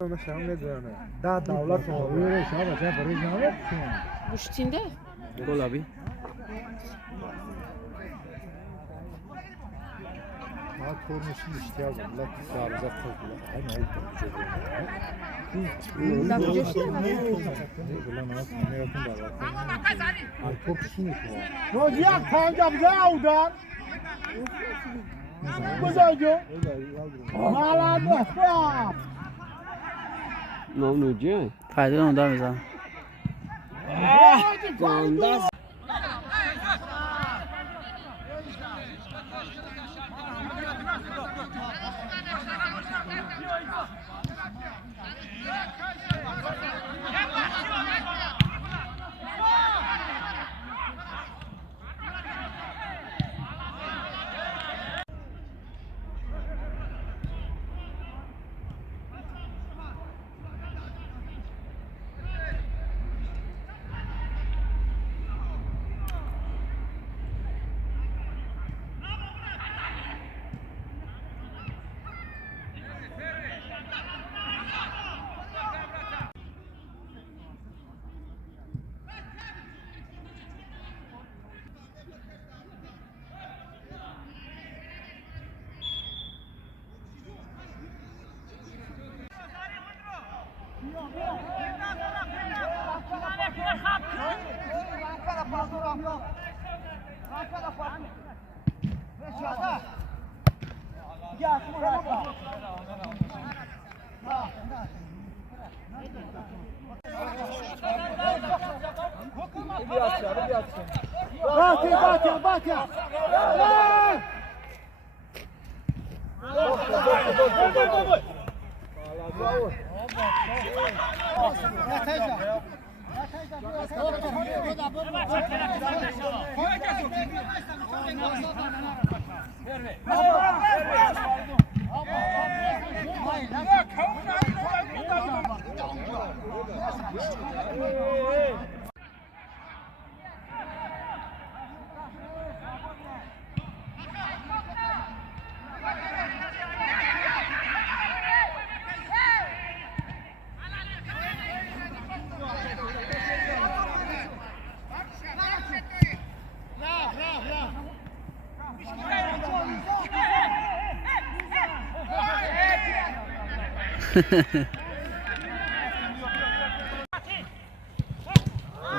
Ona şahım ne diyorlar? Daha davlat oluyor. Öyle şahı sen barış ne var? Bu şitinde? Gol abi. Ha kornuşun ihtiyacı var. Sağlayacak topla. Hani oldu Daha coşuyor mu? Ay top sinir. Rozyak kanka bize avdan. Güzelce. Maladı. Não, no dia? Faz não dá mesmo. Batya.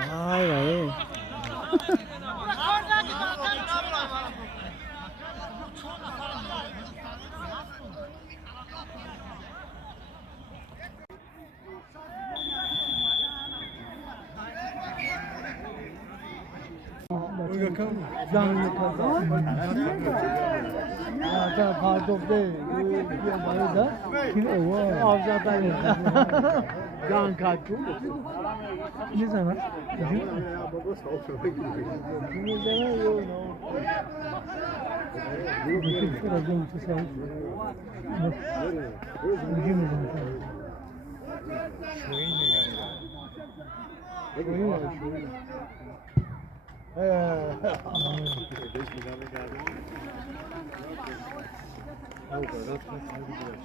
Ai vậy. Canlı kazan. Ya pardon be. Ya bana da kim o? Avzadan ya. Can kaçtı. Ne zaman? Baba soğuk soğuk gidiyor. Ne zaman yok. Razım tutar. Bugün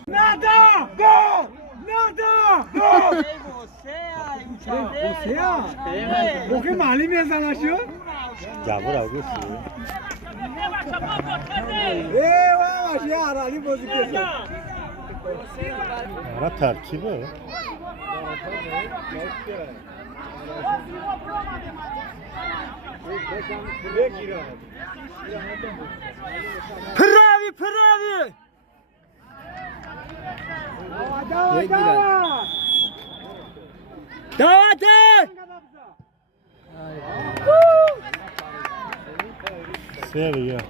Nada! Gol! Nada! Gol! Você, ó. O que malim é essa nação? Ya bravo gösteriyor. Eyvah ya Ali bozuk kesin. Ara terkibi o. Pravi, pravi! Давай, давай! Давайте! Seviyor.